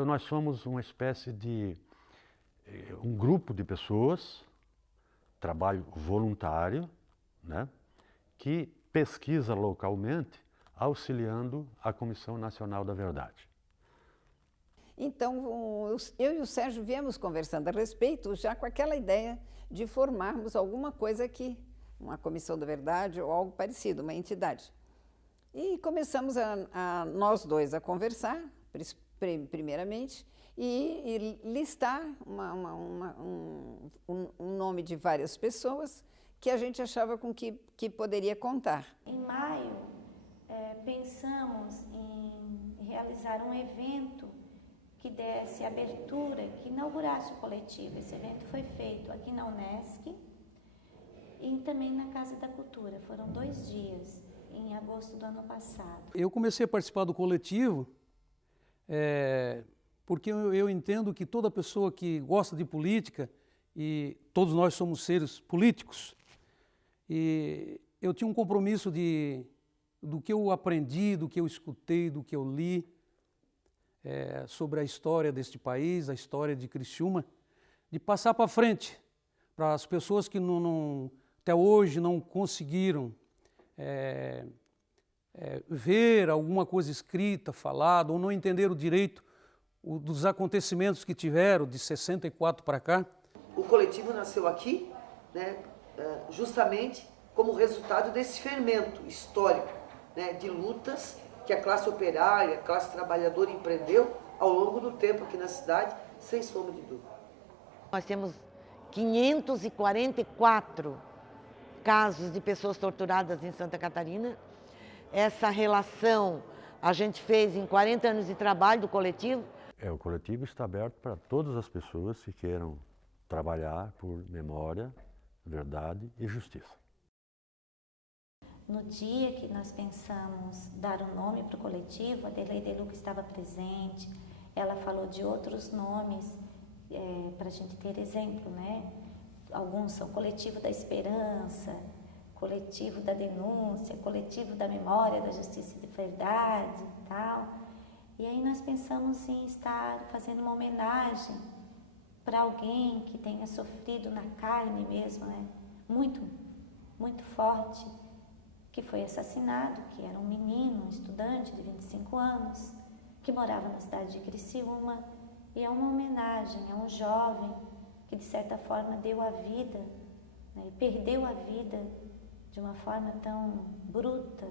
Então nós somos uma espécie de um grupo de pessoas, trabalho voluntário, né, que pesquisa localmente, auxiliando a Comissão Nacional da Verdade. Então, eu e o Sérgio viemos conversando a respeito, já com aquela ideia de formarmos alguma coisa aqui, uma Comissão da Verdade ou algo parecido, uma entidade. E começamos nós dois a conversar, primeiramente, e listar um nome de várias pessoas que a gente achava com que poderia contar. Em maio, pensamos em realizar um evento que desse abertura, que inaugurasse o coletivo. Esse evento foi feito aqui na Unesc e também na Casa da Cultura. Foram 2 dias, em agosto do ano passado. Eu comecei a participar do coletivo porque eu entendo que toda pessoa que gosta de política, e todos nós somos seres políticos, e eu tinha um compromisso do que eu aprendi, do que eu escutei, do que eu li, sobre a história deste país, a história de Criciúma, de passar para frente, para as pessoas que até hoje não conseguiram ver alguma coisa escrita, falada, ou não entenderam direito dos acontecimentos que tiveram de 64 para cá. O coletivo nasceu aqui, né, justamente como resultado desse fermento histórico, né, de lutas que a classe operária, a classe trabalhadora empreendeu ao longo do tempo aqui na cidade, sem sombra de dúvida. Nós temos 544 casos de pessoas torturadas em Santa Catarina. Essa relação a gente fez em 40 anos de trabalho do coletivo. O coletivo está aberto para todas as pessoas que queiram trabalhar por memória, verdade e justiça. No dia que nós pensamos dar um nome para o coletivo, a Adelaide Luca estava presente, ela falou de outros nomes para a gente ter exemplo, né? Alguns são Coletivo da Esperança, Coletivo da Denúncia, Coletivo da Memória, da Justiça e da Verdade e tal. E aí nós pensamos em estar fazendo uma homenagem para alguém que tenha sofrido na carne mesmo, né? Muito, muito forte, que foi assassinado, que era um menino, um estudante de 25 anos, que morava na cidade de Criciúma, e é uma homenagem a um jovem que, de certa forma, deu a vida, né, e perdeu a vida de uma forma tão bruta,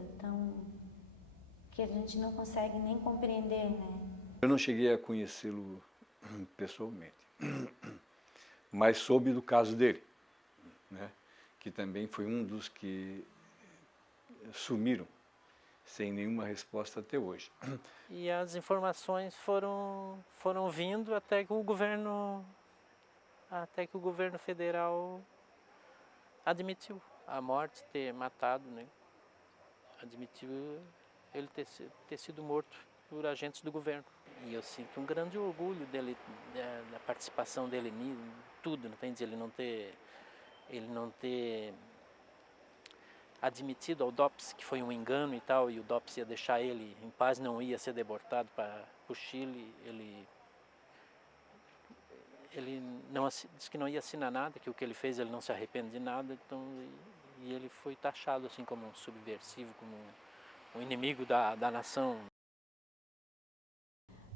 que a gente não consegue nem compreender, né? Eu não cheguei a conhecê-lo pessoalmente, mas soube do caso dele, né, que também foi um dos que sumiram sem nenhuma resposta até hoje. E as informações foram vindo até que o governo federal admitiu a morte, ter matado, né? Admitiu ele ter sido morto por agentes do governo. E eu sinto um grande orgulho dele, da participação dele em tudo, não tem dizer, ele não ter admitido ao DOPS que foi um engano e tal, e o DOPS ia deixar ele em paz, não ia ser deportado para o Chile. Ele não disse que não ia assinar nada, que o que ele fez ele não se arrepende de nada, então, e ele foi taxado assim como um subversivo, como um inimigo da nação.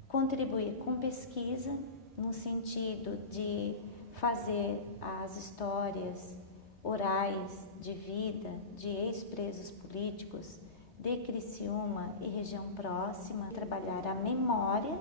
Contribuir com pesquisa no sentido de fazer as histórias orais de vida de ex-presos políticos de Criciúma e região próxima, trabalhar a memória,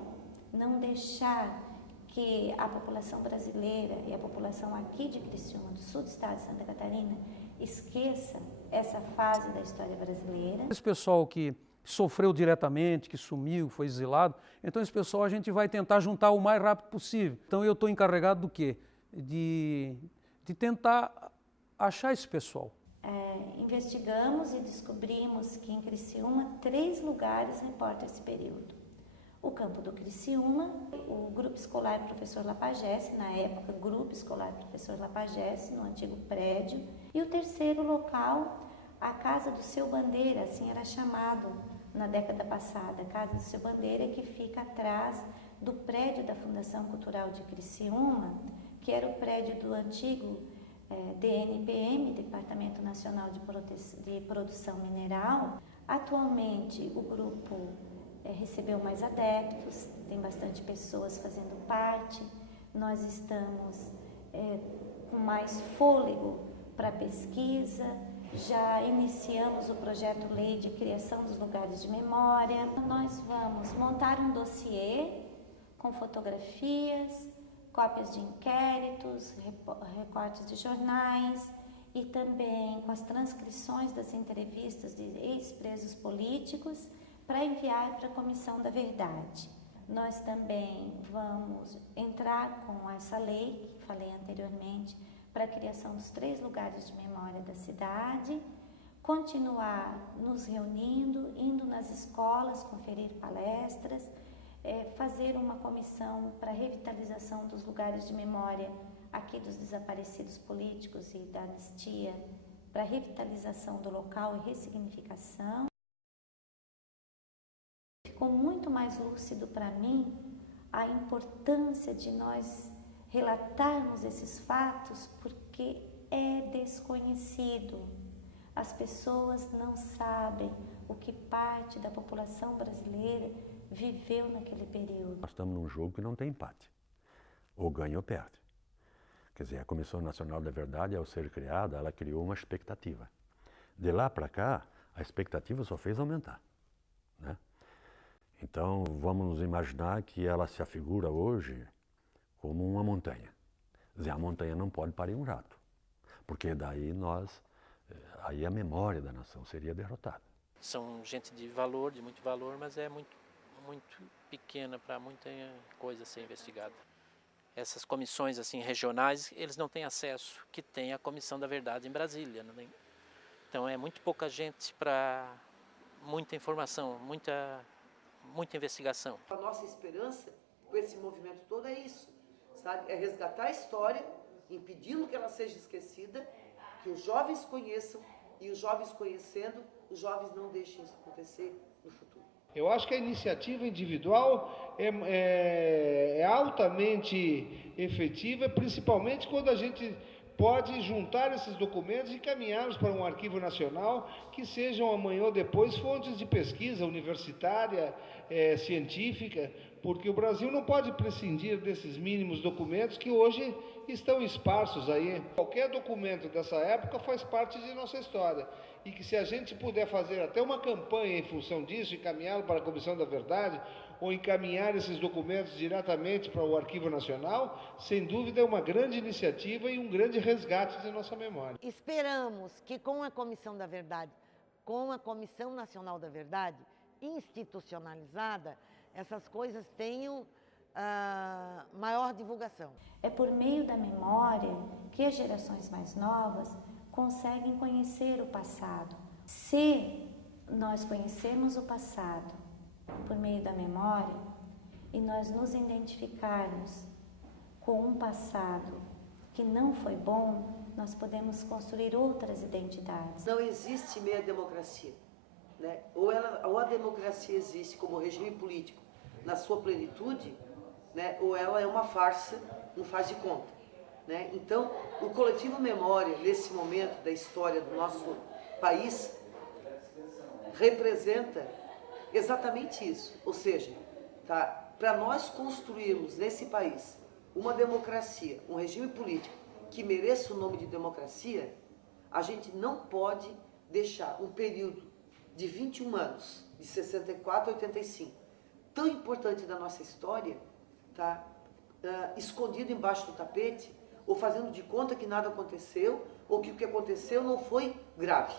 não deixar que a população brasileira e a população aqui de Criciúma, do sul do estado de Santa Catarina, esqueça essa fase da história brasileira. Esse pessoal que sofreu diretamente, que sumiu, foi exilado, então esse pessoal a gente vai tentar juntar o mais rápido possível. Então eu estou encarregado do quê? De tentar achar esse pessoal. Investigamos e descobrimos que em Criciúma 3 lugares reportam esse período. O campo do Criciúma, o Grupo Escolar Professor Lapagesse, na época Grupo Escolar Professor Lapagesse, no antigo prédio, e o terceiro local, a Casa do Seu Bandeira, assim era chamado na década passada, a Casa do Seu Bandeira, que fica atrás do prédio da Fundação Cultural de Criciúma, que era o prédio do antigo DNPM, Departamento Nacional de Produção Mineral. Atualmente o grupo recebeu mais adeptos, tem bastante pessoas fazendo parte, nós estamos com mais fôlego para pesquisa, já iniciamos o projeto-lei de criação dos lugares de memória. Nós vamos montar um dossiê com fotografias, cópias de inquéritos, recortes de jornais e também com as transcrições das entrevistas de ex-presos políticos para enviar para a Comissão da Verdade. Nós também vamos entrar com essa lei, que falei anteriormente, para a criação dos 3 lugares de memória da cidade, continuar nos reunindo, indo nas escolas, conferir palestras, fazer uma comissão para a revitalização dos lugares de memória aqui dos desaparecidos políticos e da anistia, para a revitalização do local e ressignificação. Ficou muito mais lúcido para mim a importância de nós relatarmos esses fatos, porque é desconhecido. As pessoas não sabem o que parte da população brasileira viveu naquele período. Nós estamos num jogo que não tem empate, ou ganha ou perde. Quer dizer, a Comissão Nacional da Verdade, ao ser criada, ela criou uma expectativa. De lá para cá, a expectativa só fez aumentar, né? Então, vamos nos imaginar que ela se afigura hoje como uma montanha. Quer dizer, a montanha não pode parir um rato, porque daí aí a memória da nação seria derrotada. São gente de valor, de muito valor, mas é muito pequena para muita coisa ser investigada. Essas comissões assim regionais, eles não têm acesso, que tem a Comissão da Verdade em Brasília. Não tem? Então é muito pouca gente para muita informação, muita investigação. A nossa esperança com esse movimento todo é isso, sabe? É resgatar a história, impedindo que ela seja esquecida, que os jovens conheçam e os jovens conhecendo, os jovens não deixem isso acontecer no futuro. Eu acho que a iniciativa individual é altamente efetiva, principalmente quando a gente pode juntar esses documentos e encaminhá-los para um arquivo nacional que sejam amanhã ou depois fontes de pesquisa universitária, científica, porque o Brasil não pode prescindir desses mínimos documentos que hoje estão esparsos aí. Qualquer documento dessa época faz parte de nossa história. E que se a gente puder fazer até uma campanha em função disso, encaminhá-lo para a Comissão da Verdade, ou encaminhar esses documentos diretamente para o Arquivo Nacional, sem dúvida é uma grande iniciativa e um grande resgate de nossa memória. Esperamos que com a Comissão da Verdade, com a Comissão Nacional da Verdade, institucionalizada, essas coisas tenham maior divulgação. É por meio da memória que as gerações mais novas conseguem conhecer o passado. Se nós conhecermos o passado por meio da memória e nós nos identificarmos com um passado que não foi bom, nós podemos construir outras identidades. Não existe meia democracia, né? Ou a democracia existe como regime político na sua plenitude, né? Ou ela é uma farsa, um faz de conta. Né? Então, o Coletivo Memória, nesse momento da história do nosso país, representa exatamente isso. Ou seja, para nós construirmos nesse país uma democracia, um regime político que mereça o nome de democracia, a gente não pode deixar um período de 21 anos, de 64 a 85, tão importante da nossa história, escondido embaixo do tapete, ou fazendo de conta que nada aconteceu, ou que o que aconteceu não foi grave.